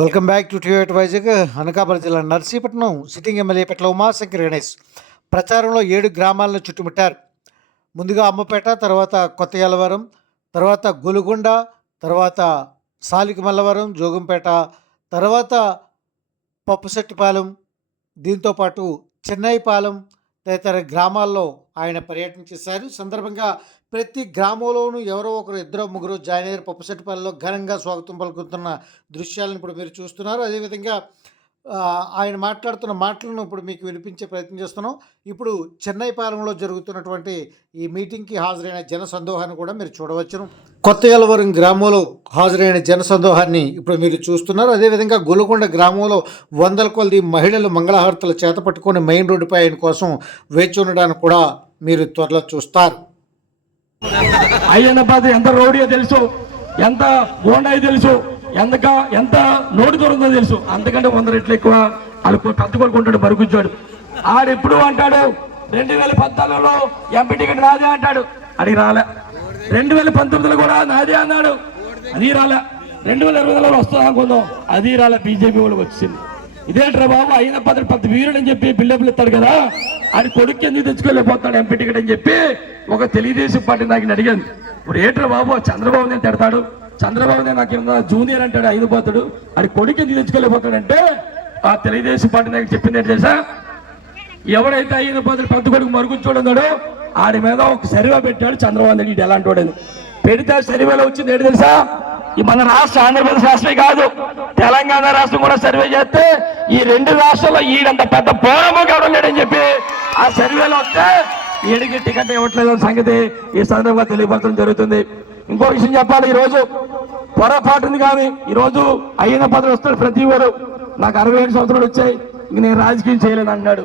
Welcome back to TV Vizag. Anakapalli జిల్లా Narsipatnam sitting MLA పెట్ల ఉమాశంకర్ గణేష్ ప్రచారంలో 7 గ్రామాలను చుట్టుముట్టారు. ముందుగా అమ్మపేట, తర్వాత కొత్త యలవరం, తర్వాత గొలుగొండ, తర్వాత సాలికిమల్లవరం, జోగంపేట, తర్వాత పప్పుశెట్టిపాలెం, దీంతోపాటు చెన్నైపాలెం తదితర గ్రామాల్లో ఆయన పర్యటన చేశారు. సందర్భంగా ప్రతి గ్రామంలోనూ ఎవరో ఒకరు, ఇద్దరు ముగ్గురు జాయిన్ అయ్యారు. పప్పుశెట్టిపాలెంలో ఘనంగా స్వాగతం పలుకుతున్న దృశ్యాలను ఇప్పుడు మీరు చూస్తున్నారు. అదేవిధంగా ఆయన మాట్లాడుతున్న మాటలను ఇప్పుడు మీకు వినిపించే ప్రయత్నం చేస్తున్నాం. ఇప్పుడు చెన్నైపాలెంలో జరుగుతున్నటువంటి ఈ మీటింగ్కి హాజరైన జన సందోహాన్ని కూడా మీరు చూడవచ్చును. కొత్త యలవరం గ్రామంలో హాజరైన జన సందోహాన్ని ఇప్పుడు మీరు చూస్తున్నారు. అదేవిధంగా గొలుగొండ గ్రామంలో వందల కొలది మహిళలు మంగళహారతులు చేత పట్టుకొని మెయిన్ రోడ్డుపై ఆయన కోసం వేచి ఉండడానికి కూడా మీరు త్వరలో చూస్తారు. అయ్యన్న పాత ఎంత రౌడీయో తెలుసు, ఎంత గోండాయో తెలుసు, ఎంత నోటి దూరందో తెలుసు. అంతకంటే 100 రెట్లు ఎక్కువ వాళ్ళు పెద్ద కొడుకుంటాడు, బరుకుంచాడు. ఆడెప్పుడు అంటాడు 2014లో ఎంపీ టికెట్ నాదే అంటాడు, అది రాలే. 2019లో కూడా నాదే అన్నాడు, అది రాలే. 2020లో వస్తా అనుకుందాం, అది రాలే. బీజేపీ వాళ్ళకి వచ్చింది. ఇదేంట్రా బాబు, అయిన పద్ధతి పెద్ద వీరుడు అని చెప్పి బిల్డప్లు ఇస్తాడు కదా, అది కొడుకు ఎందుకు తెచ్చుకోలేకపోతాడు ఎంపీ టికెట్ అని చెప్పి ఒక తెలుగుదేశం పార్టీ నాకు అడిగాను. ఇప్పుడు ఏంట్రా బాబు, చంద్రబాబు నేను తిడతాడు, చంద్రబాబు నాకు ఏమన్నా జూనియర్ అంటాడు, అయిపోతాడు, అది కొడుకు ఎందుకు తెచ్చుకోలేకపోతాడంటే ఆ తెలుగుదేశం పార్టీ నాకు చెప్పింది ఏంటి తెలుసా, ఎవడైతే అయిన పద్ధతి పెద్ద కొడుకు మరుగుచ్చున్నాడో ఆడి మీద ఒక సర్వే పెట్టాడు చంద్రబాబు నాయుడు. ఎలాంటి వాడని పెడితే సర్వేలో వచ్చింది ఏంటి తెలుసా, ఈ మన రాష్ట్ర ఆంధ్రప్రదేశ్ రాష్ట్రమే కాదు, తెలంగాణ రాష్ట్రం కూడా సర్వే చేస్తే ఈ 2 రాష్ట్రాల్లో ఈడంత పెద్ద పోరము కావడం లేడని చెప్పి ఆ సర్వేలో వస్తే ఈడికి టికెట్ ఇవ్వట్లేదు సంగతి ఈ సందర్భంగా తెలియపరచడం జరుగుతుంది. ఇంకో విషయం చెప్పాలి, ఈరోజు పొరపాటుని కానీ ఈరోజు అయిన పదవి వస్తాడు ప్రతి వారు. నాకు 67 సంవత్సరాలు వచ్చాయి, ఇంక నేను రాజకీయం చేయలేను అన్నాడు.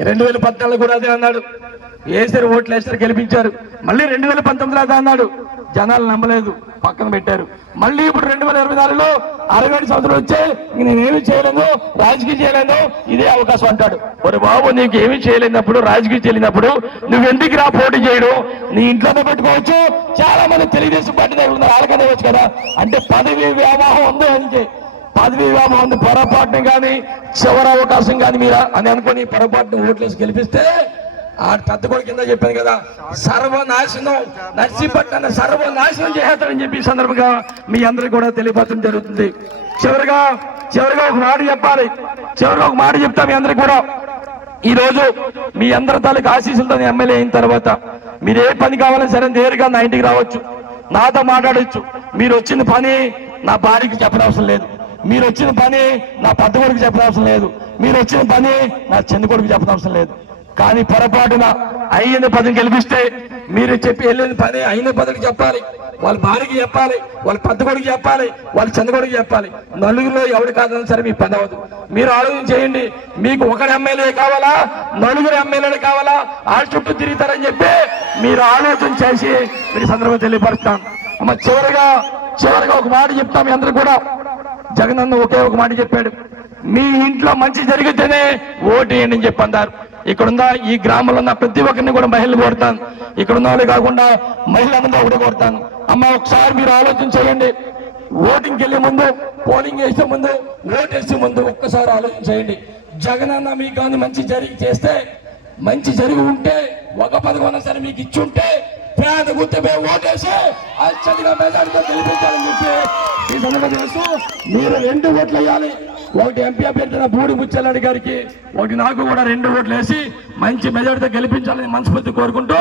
2014 కూడా అదే అన్నాడు, వేసారు ఓట్లు వేసారు గెలిపించారు. మళ్ళీ 2019 అదే అన్నాడు, జనాలు నమ్మలేదు, పక్కన పెట్టారు. మళ్ళీ ఇప్పుడు 2024లో 67 సంవత్సరాలు వచ్చాయి, ఇంక నేనేమి చేయలేను, రాజకీయం చేయలేను, ఇదే అవకాశం అంటాడు. ఒరే బాబు, నీకు ఏమి చేయలేనప్పుడు, రాజకీయం చేయలేనప్పుడు నువ్వెందుకు రా పోటీ చేయడం, నీ ఇంట్లోనే పెట్టుకోవచ్చు. చాలా మంది తెలుగుదేశం పార్టీ దగ్గర ఉన్నారు, వాళ్ళకనే వచ్చు కదా. అంటే పదవి వ్యామోహం ఉంది, అంటే పదవి వ్యామోహం ఉంది. పొరపాటుని కానీ చివరి అవకాశం కానీ మీరు అని అనుకుని పొరపాటుని ఓట్లేసి గెలిపిస్తే ఆ పెద్ద కొడుకు కింద చెప్పాను కదా, సర్వనాశనం, నర్సీపట్నాన్ని సర్వనాశనం చేస్తాడని చెప్పి ఈ సందర్భంగా మీ అందరికీ కూడా తెలియపరచడం జరుగుతుంది. చివరిగా ఒక మాట చెప్పాలి, చివరిగా ఒక మాట చెప్తా మీ అందరికి కూడా. ఈ రోజు మీ అందరి తాలూకు ఆశీస్సులతో ఎమ్మెల్యే అయిన తర్వాత మీరు ఏ పని కావాలని సరే నేరుగా నా ఇంటికి రావచ్చు, నాతో మాట్లాడచ్చు. మీరు వచ్చిన పని నా భార్యకి చెప్పనవసరం లేదు, మీరు వచ్చిన పని నా పెద్ద కొడుకు చెప్పనవసరం లేదు, మీరు వచ్చిన పని నా చిన్న కొడుకు చెప్పనవసరం లేదు. కానీ పొరపాటున అయిన పదవి గెలిపిస్తే మీరు చెప్పి వెళ్ళిన పని అయిన పదవికి చెప్పాలి, వాళ్ళ భార్యకి చెప్పాలి, వాళ్ళ పెద్ద కొడుకు చెప్పాలి, వాళ్ళ చిన్న కొడుకు చెప్పాలి. నలుగురిలో ఎవరు కాదన్నా సరే మీ పని అవ్వదు. మీరు ఆలోచన చేయండి, మీకు ఒకటి ఎమ్మెల్యే కావాలా, నలుగురు ఎమ్మెల్యేలు కావాలా, ఆ చుట్టూ తిరుగుతారని చెప్పి మీరు ఆలోచన చేసి మీరు సందర్భం తెలియపరుస్తాం. అమ్మ చివరిగా ఒక మాట చెప్తాం మీ అందరూ కూడా. జగనన్న ఒకే ఒక మాట చెప్పాడు, మీ ఇంట్లో మంచి జరిగితేనే ఓటు వేయండి అని చెప్పి అన్నారు. ఇక్కడున్న ఈ గ్రామంలో ఉన్న ప్రతి ఒక్కరిని కూడా మహిళలు కోరుతాను, ఇక్కడున్న వాళ్ళు కాకుండా మహిళలందరూ ఒకటి కోరుతాను. అమ్మ ఒకసారి మీరు ఆలోచన చేయండి, ఓటింగ్కి వెళ్ళే ముందు, పోలింగ్ వేసే ముందు, ఓటు వేసే ముందు ఒక్కసారి ఆలోచన చేయండి. జగనన్న మీకు కానీ మంచి జరిగి ఉంటే ఒక పథకం సరే మీకు ఇచ్చి ఉంటే పేద గుర్తుపై ఓటేసి అత్యధిక మెజార్టీతో గెలిపించాలని చెప్పి ఈ సందర్భంగా తెలుసు. మీరు 2 ఓట్లు వేయాలి, ఒకటి ఎంపీ అభ్యర్థి బూడి ముత్యాలరెడ్డి గారికి, ఒకటి నాకు కూడా 2 ఓట్లు వేసి మంచి మెజార్టీతో గెలిపించాలని మనస్ఫూర్తి కోరుకుంటూ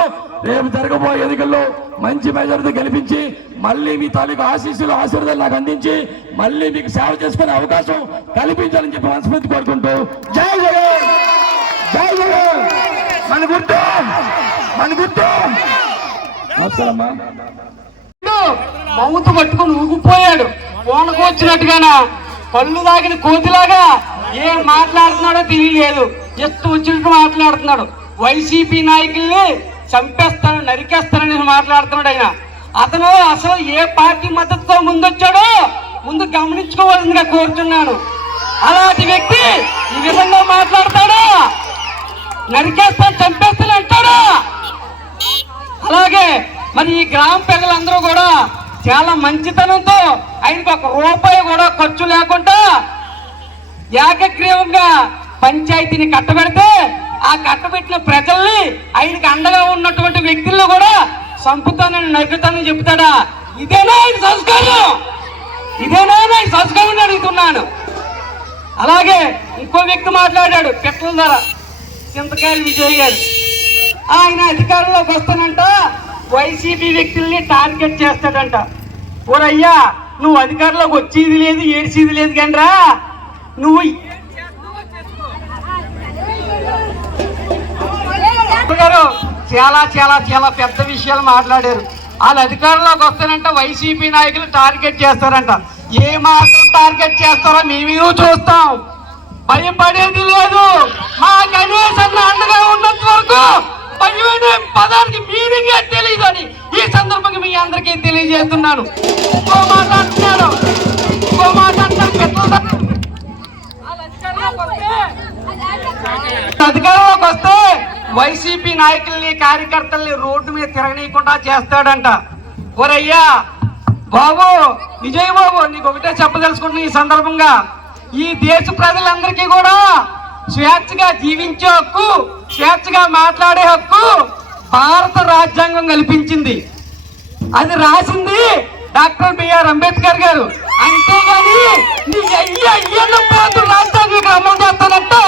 రేపు జరగబోయే ఎన్నికల్లో మంచి మెజార్టీతో గెలిపించి మళ్ళీ మీ తాలూకు ఆశీర్వాదాలు నాకు అందించి మళ్ళీ మీకు సేవ చేసుకునే అవకాశం కల్పించాలని చెప్పి మనస్ఫూర్తి కోరుకుంటూ జై జగన్, జై జగన్, మన గుర్తు. నమస్కారమ్మా. మౌతు పట్టుకుని ఊగిపోయాడు, ఓనకు వచ్చినట్టుగాన కళ్ళు తాగిన కోతిలాగా ఏం మాట్లాడుతున్నాడో తెలియలేదు, జస్ట్ వచ్చినట్టు మాట్లాడుతున్నాడు. వైసీపీ నాయకుల్ని చంపేస్తాను, నరికేస్తానని మాట్లాడుతున్నాడు ఆయన. అతను అసలు ఏ పార్టీ మద్దతుతో ముందొచ్చాడో ముందు గమనించుకోవాల్సిందిగా కోరుతున్నాను. అలాంటి వ్యక్తి ఈ విధంగా మాట్లాడతాడా, నరికేస్తాను చంపేస్తాను అంటాడా? అలాగే మరి ఈ గ్రామ ప్రజలందరూ కూడా చాలా మంచితనంతో ఆయనకు 1 రూపాయి కూడా ఖర్చు లేకుండా ఏకగ్రీవంగా పంచాయతీని కట్టబెడితే ఆ కట్టబెట్టిన ప్రజల్ని ఆయనకి అండగా ఉన్నటువంటి వ్యక్తుల్లో కూడా సంపుతానని నగ్గుతానని చెప్తాడా? ఇదేనా ఆయన సంస్కారం? ఇదేనా ఆయన సంస్కారం అడుగుతున్నాను. అలాగే ఇంకో వ్యక్తి మాట్లాడాడు, పెట్ల ధర చింతకాయల విజయ్ గారు. ఆయన అధికారంలోకి వస్తానంట వైసీపీ వ్యక్తుల్ని టార్గెట్ చేస్తాడంట. ఓరయ్యా, నువ్వు అధికారంలోకి వచ్చేది లేదు, ఏడ్చేది లేదు కండ్రా. నువ్వు గారు చాలా చాలా చాలా పెద్ద విషయాలు మాట్లాడారు. వాళ్ళు అధికారంలోకి వస్తారంట వైసీపీ నాయకులు టార్గెట్ చేస్తారంట. ఏ మాత్రం టార్గెట్ చేస్తారో మేము చూస్తాం. భయపడేది లేదు. మా గణేష్ అన్న అండగా ఉన్నంత వరకు భయమైన పదానికి మీనింగే తెలియదు అని ఈ సందర్భంగా మీ అందరికీ తెలియజేస్తున్నాను. ఇంకో మాట అంటున్నాడు, అధికారంలోకి వస్తే వైసీపీ నాయకుల్ని కార్యకర్తల్ని రోడ్డు మీద తిరగనీయకుండా చేస్తాడంట. ఒరయ్యా బాబు, విజయ్ బాబు, నీకు ఒకటే చెప్పదలుచుకుంటున్నా ఈ సందర్భంగా, ఈ దేశ ప్రజలందరికీ కూడా స్వేచ్ఛగా జీవించే హక్కు, స్వేచ్ఛగా మాట్లాడే హక్కు భారత రాజ్యాంగం కల్పించింది. అది రాసింది డాక్టర్ బిఆర్ అంబేద్కర్ గారు. అంతేగాని నీ అయ్యన్న పోతు రాజ్యాంగం అమలు చేస్తానంటే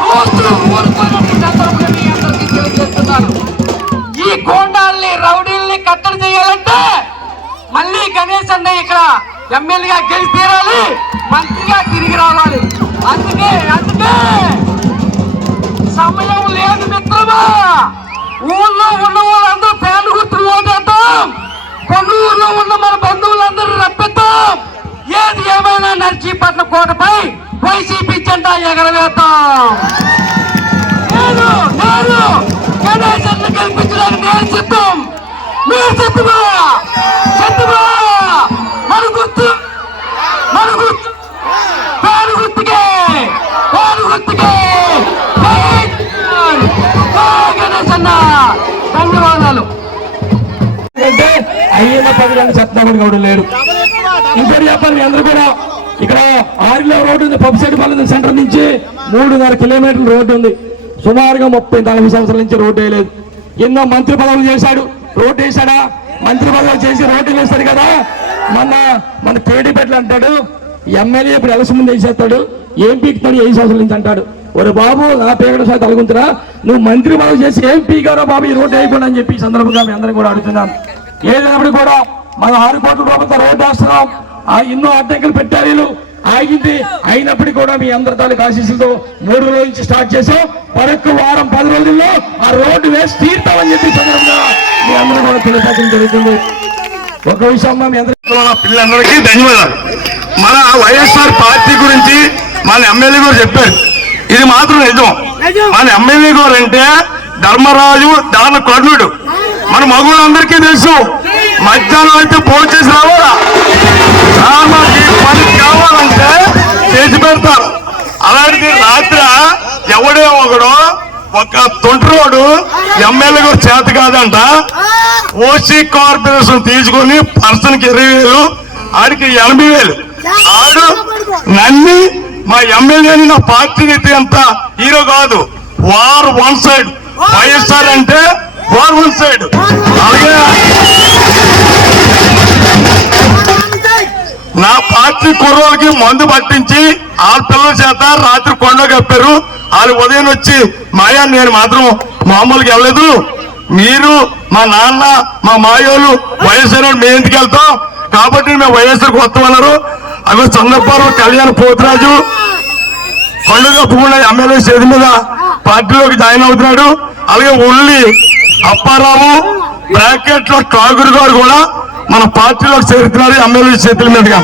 చూస్తూ ఊరుకోనట్టు సందర్భంగా మీ అందరికీ తెలియజేస్తున్నాను. ఈ గోండాల్ని రౌడీల్ని కట్టడి చేయాలంటే మళ్ళీ గణేష్ అన్న ఇక్కడ ఎమ్మెల్యేగా గెలిచి తీరాలి, మంత్రిగా తిరిగి రావాలి. అందుకే సమయం లేదు మిత్రమా. ఊళ్ళో ఉన్న వాళ్ళందరూ ఫ్యాన్ గుర్తు ఓటేద్దాం. కొన్నూరులో ఉన్న మన బంధువులందరూ రప్పిద్దాం. ఏది ఏమైనా నర్సీపట్నం కోటపై వైసీపీ జెండా ఎగరవేద్దాం. నేను గణేశాన్ని గెలిపించడానికి నేను సిద్ధం. మీరు సిద్ధమా? మన గుర్తు పేరు గుర్తుకే గణేష్ అన్న. ధన్యవాదాలు. అంటే అయ్యన్న పథకాన్ని చెప్తామని కూడా లేడు. ఇంకోటి చెప్పాలి, మీ అందరూ కూడా ఇక్కడ 6 రోడ్డు ఉంది. పబ్సెట్టిపల్లి సెంటర్ నుంచి 3.5 కిలోమీటర్ల రోడ్డు ఉంది. సుమారుగా 30-40 సంవత్సరాల నుంచి రోడ్డు వేయలేదు. ఎన్నో మంత్రి పదవులు చేశాడు, రోడ్డు వేశాడా? మంత్రి పదవులు చేసి రోడ్డు వేస్తాడు కదా. మన పేడిపెట్లు అంటాడు, ఎమ్మెల్యే ఇప్పుడు ఎలక్షన్ ముందు వేసేస్తాడు, ఏం పీకుతాడు 5 సంవత్సరాల నుంచి అంటాడు. ఒరే బాబు, నా పేగడ శాతం తలుగుంటురా, నువ్వు మంత్రి పదవి చేసి ఏం పీకారో బాబు ఈ రోడ్డు అయిపోయింది అని చెప్పి ఈ సందర్భంగా మీ అందరం కూడా అడుగుతున్నాం. ఏదైనప్పుడు కూడా మనం 6 కోట్ల రూపాయలతో రోడ్డు వేస్తున్నాం. ఎన్నో అడ్డంకులు పెట్టారు వీళ్ళు, ఆగింది. అయినప్పటికీ కూడా మీ అందరి తాలూకు ఆశీస్సులతో 3 రోజుల నుంచి స్టార్ట్ చేసాం. మరొక వారం 10 రోజుల్లో ఆ రోడ్డు వేసి తీరుతామని చెప్పి సందర్భంగా మీ అందరూ కూడా తెలియపరచడం జరుగుతుంది. ఒక విషయం మీ అందరూ పిల్లలందరికీ ధన్యవాదాలు. మన వైఎస్ఆర్ పార్టీ గురించి మన ఎమ్మెల్యే గారు చెప్పారు, ఇది మాత్రం నిజం. మన ఎమ్మెల్యే గారు అంటే ధర్మరాజు దాన కర్ణుడు. మన మగుళ్ళందరికీ తెలుసు, మధ్యాహ్నం అయితే ఫోన్ చేసి రావాలా, పని కావాలంటే చేసి పెడతారు. అలాంటిది రాత్రి ఎవడే ఒకడు ఒక తొంటరోడు ఎమ్మెల్యే గారు చేత కాదంట, ఓసీ కార్పొరేషన్ తీసుకుని పర్సన్కి 20,000, ఆడికి 80,000. ఆడు నన్ను మా ఎమ్మెల్యేని నా పార్టీని ఎంత హీరో కాదు, వార్ 1 సైడ్. వైఎస్ఆర్ అంటే వార్ 1 సైడ్. అలాగే నా పార్టీ కుర్రోళ్ళకి మందు పట్టించి ఆ పిల్లల చేత రాత్రి కొండ కప్పారు. వాళ్ళు ఉదయం వచ్చి మాయా నేను మాత్రం మామూలుగా వెళ్ళలేదు, మీరు మా నాన్న మా మాయోళ్ళు వైఎస్ఆర్ మేము ఇంటికి వెళ్తాం కాబట్టి మేము వైఎస్ఆర్కి వస్తామన్నారు. అవి చంద్రబాబు కళ్యాణ్ పోతురాజు పండుగ పూల ఎమ్మెల్యే చేతి మీద పార్టీలోకి జాయిన్ అవుతున్నాడు. అలాగే ఉల్లి అప్పారావు బ్రాకెట్ లో ఠాగూర్ గారు కూడా మన పార్టీలోకి చేరుతున్నారు ఎమ్మెల్యే చేతుల మీదుగా.